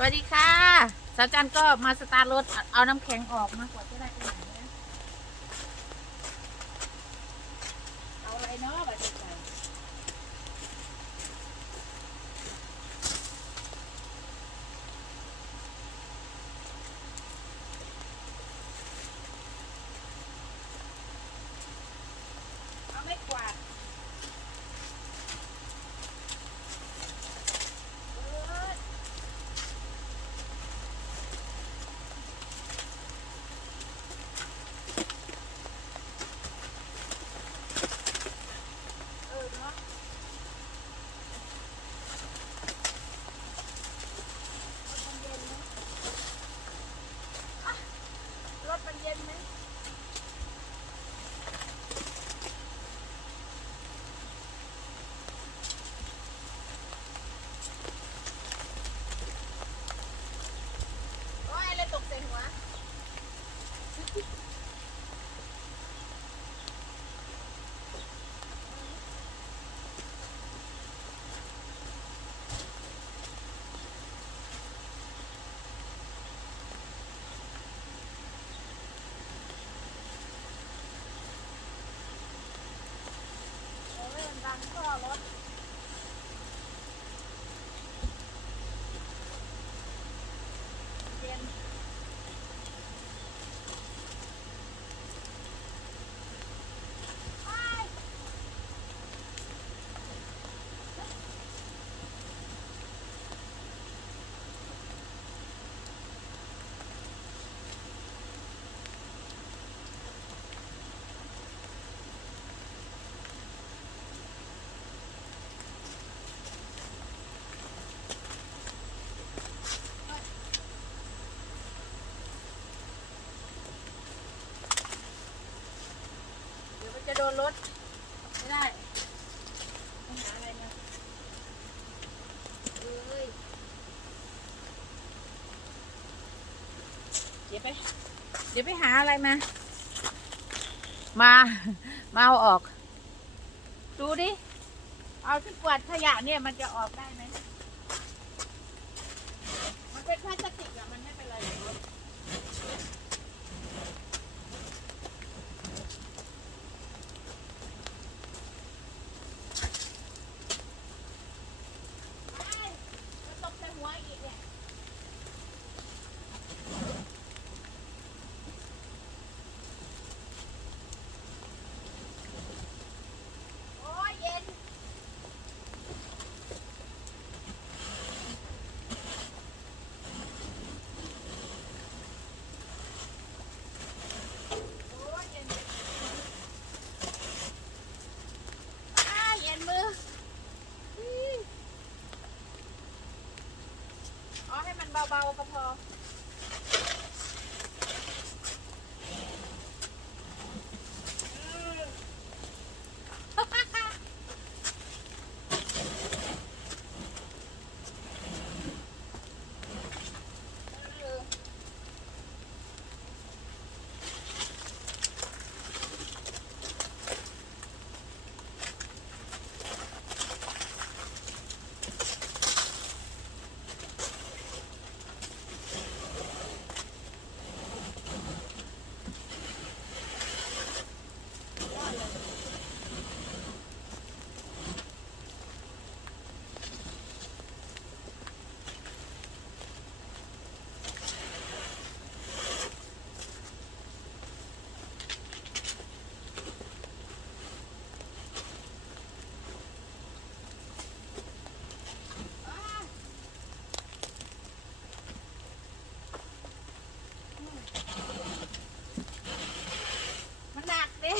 วัสดีค่ะสาวจันก็มาสตาร์ทรถ เอาน้ำแข็งออกมากว่าจะได้ไปไหนนะเอาอะไรเนาะบัดนี้ไปเอาไม่กวาด โดนรถ ไม่ได้ต้องหาอะไรมาเอ้ยเดี๋ยวไป เดี๋ยวไปหาอะไรมา มา มาเอาออก ดูดิ เอาที่กวาดขยะเนี่ยมันจะออกได้ไหม มันเป็นพลาสติกอะมันไม่เป็นไรหรอกไอ้มันตกใส่หัวอีกเนี่ย โอ้ยเย็น โอ้ยเย็นอ้าเย็นมืออื้อ เอาให้มันเบาๆก็พออืม เออ มัน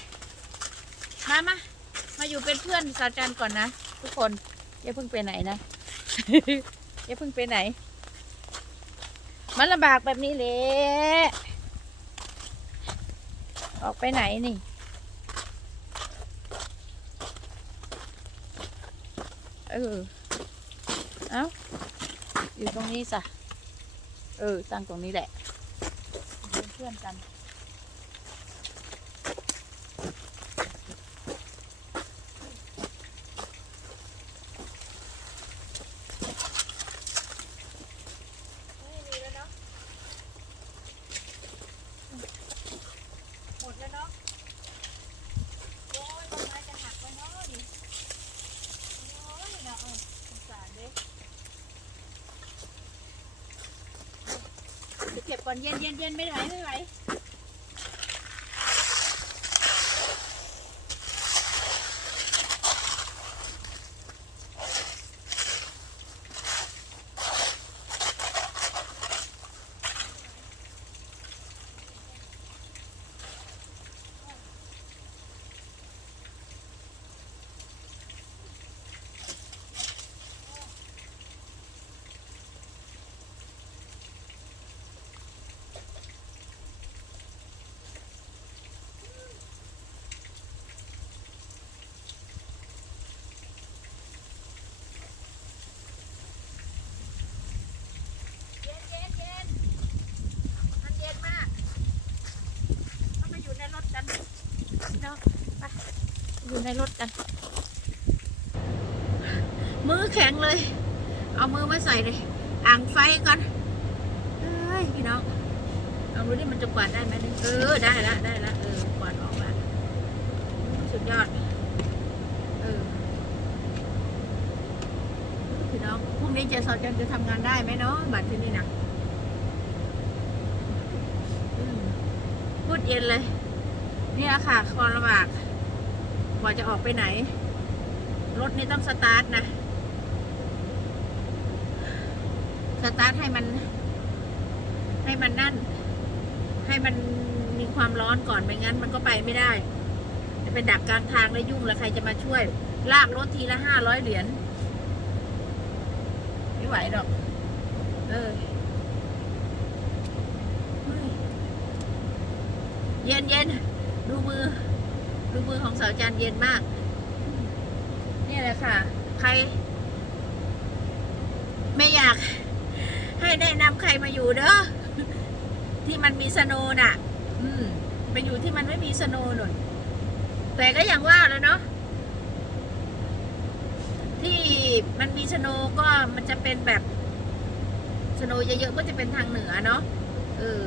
อยู่เป็นเพื่อนสาวจันก่อนนะทุกคนอย่าเพิ่งไปไหนนะ อย่าเพิ่งไปไหน มันลำบากแบบนี้แหละออกไปไหนนี่เออเอาอยู่ตรงนี้สะเออตั้งตรงนี้แหละเป็นเพื่อนกัน ไม่มีแล้วเนาะหมดแล้วเนาะ โอ้ยต้นไม้จะหักแล้วเนาะดิโอ้ยเนาะเออสงสารเด้เดี๋ยวเก็บก่ อนเย็นเย็นเย็นไม่ไหวไม่ไหว เย็นเย็นเย็นมันเย็นมากเข้ามาอยู่ในรถกันเนาะไปอยู่ใน รถกัน มือแข็งเลย เอามือมาใส่เลยอ่างไฟก่อนเอ้ยพี่น้องลองดูดิมันจะกวาดได้ไหมเนี่ยเออได้ละได้ละเออกวาดออกละสุดยอดเออพี่น้องพรุ่งนี้เจสอนจะทำงานได้ไหมเนาะบัตรที่นี่นะอืมพูดเย็นเลย เนี่ยค่ะคอลำบาก กว่าจะออกไปไหน รถนี่ต้องสตาร์ทนะ สตาร์ทให้มัน ให้มันนั่น ให้มันมีความร้อนก่อนไม่งั้น มันก็ไปไม่ได้ จะไปดักกลางทางแล้วยุ่งแล้วใครจะมาช่วย ลากรถทีละห้าร้อยเหรียญไม่ไหวหรอก เออเยเย็นเย็นดูมือ ดูมือของสาวจันเย็นมาก นี่แหละค่ะ ใคร ไม่อยาก ให้แนะนำใครมาอยู่เด้อที่มันมีสโนน่ะ อืมไปอยู่ที่มันไม่มีสโนหน่อยแต่ก็อย่างว่าแล้วเนาะที่มันมีสโนก็มันจะเป็นแบบสโนเยอะๆก็จะเป็นทางเหนือเนาะเออ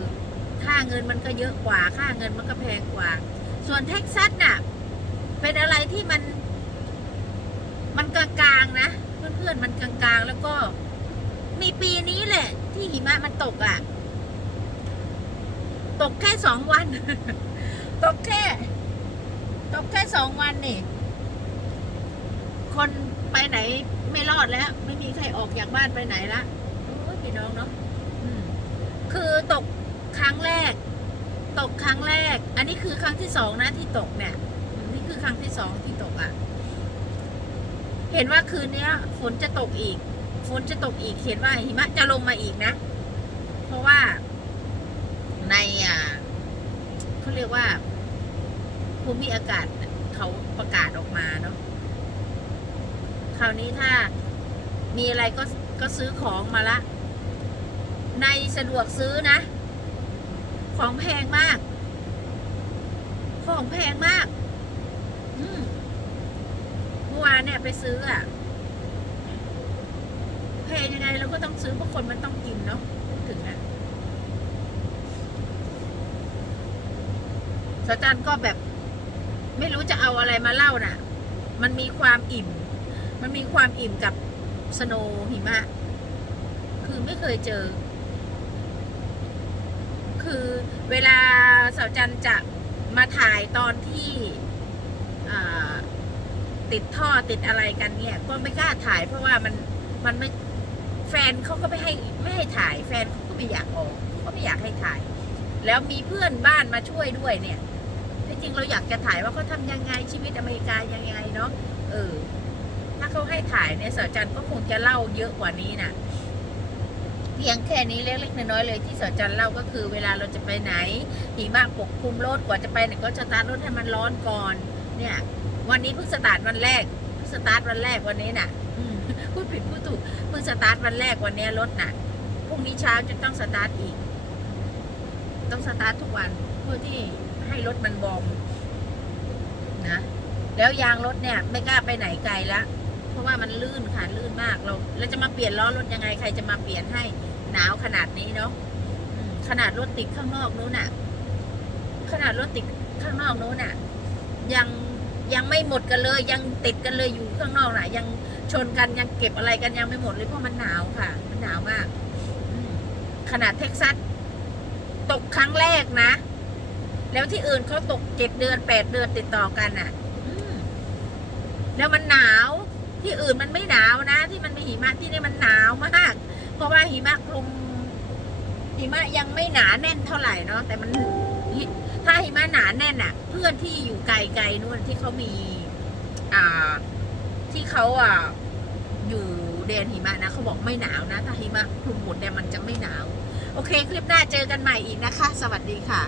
ค่าเงินมันก็เยอะกว่า ค่าเงินมันก็แพงกว่า ส่วนเท็กซัสน่ะ เป็นอะไรที่มัน มันกลางๆนะ เพื่อนๆมันกลางๆ แล้วก็ มีปีนี้แหละ ที่หิมะมันตกอะ่ะ ตกแค่สองวัน ตกแค่ ตกแค่สองวันนี่ คนไปไหนไม่รอดแล้ว ไม่มีใครออกจากบ้านไปไหนละโอ้ยพี่น้องเนาะอืมคือตกครั้งแรก ตกครั้งแรก อั นนี้คือครั้งที่สองนะที่ตกเนี่ยนี่คือครั้งที่สองที่ตกอะ่ะ เห็นว่าคืนนี้ฝนจะตกอีก ฝนจะตกอีก เห็นว่าหิมะจะลงมาอีกนะ เพราะว่าในอ่าเขาเรียกว่าภูมิอากาศเขาประกาศออกมาเนาะคราวนี้ถ้ามีอะไรก็ก็ซื้อของมาละ ในสะดวกซื้อนะ ของแพงมาก ของแพงมากเมื่อวานเนี่ยไปซื้ออะแพงยังไงเราก็ต้องซื้อเพราะคนมันต้องกินเนาะพูดถึงนะสแตันก็แบบ ไม่รู้จะเอาอะไรมาเล่าน่ะ มันมีความอิ่ม มันมีความอิ่มกับสโนหิมะ คือไม่เคยเจอ คือเวลาสาวจันจะ มาถ่ายตอนที่ติดท่อติดอะไรกันเนี่ย ก็ไม่กล้าถ่ายเพราะว่ามันมันไม่แฟนเขาก็ไม่ให้ไม่ให้ถ่าย แฟนเขาก็ไม่อยากออกเขาก็ไม่อยากให้ถ่าย แล้วมีเพื่อนบ้านมาช่วยด้วยเนี่ยที่จริงเราอยากจะถ่ายว่าเขาทำยังไงชีวิตอเมริกายังไงเนาะเออ ถ้าเขาให้ถ่ายเนี่ยสาวจันก็คงจะเล่าเยอะกว่านี้น่ะ เพียงแค่นี้เล็กๆน้อยๆเลยที่สจจันเล่าก็คือเวลาเราจะไปไหนหิมะปกคลุมรถกว่าจะไปเนี่ยก็สตาร์ทรถให้มันร้อนก่อน เนี่ย วันนี้เพิ่งสตาร์ทวันแรกเพิ่งสตาร์ทวันแรกวันนี้น่ะพูดผิดพูดถูกเพิ่งสตาร์ทวันแรกวันนี้รถน่ะพรุ่งนี้เช้าจะต้องสตาร์ทอีก ต้องสตาร์ททุกวันเพื่อที่ให้รถมันบอมนะแล้วยางรถเนี่ย ไม่กล้าไปไหนไกลละ เพราะว่ามันลื่นค่ะลื่นมากเราเราจะมาเปลี่ยนล้อรถยังไงใครจะมาเปลี่ยนให้หนาวขนาดนี้เนาะขนาดรถติดข้างนอกนู้นน่ะ ขนาดรถติดข้างนอกนู้นน่ะ ยังยังไม่หมดกันเลย ยังติดกันเลยอยู่ข้างนอกน่ะ ยังชนกันยังเก็บอะไรกันยังไม่หมดเลยเพราะมันหนาวค่ะ มันหนาวมากขนาดเท็กซัสตกครั้งแรกนะ แล้วที่อื่นเขาตกเจ็ดเดือนแปดเดือนติดต่อกันอะ แล้วมันหนาว ที่อื่นมันไม่หนาวนะ ที่มันมีหิมะที่นี่มันหนาวมาก เพราะว่าหิมะคลุมหิมะยังไม่หนาแน่นเท่าไหร่เนาะแต่มันถ้าหิมะหนาแน่นอะเพื่อนที่อยู่ไกลๆนู่นที่เขามี อ่า ที่เขาอะอยู่เดนหิมะนะเขาบอกไม่หนาวนะ ถ้าหิมะคลุมหมดเนี่ยมันจะไม่หนาว โอเค คลิปหน้าเจอกันใหม่อีกนะคะ สวัสดีค่ะ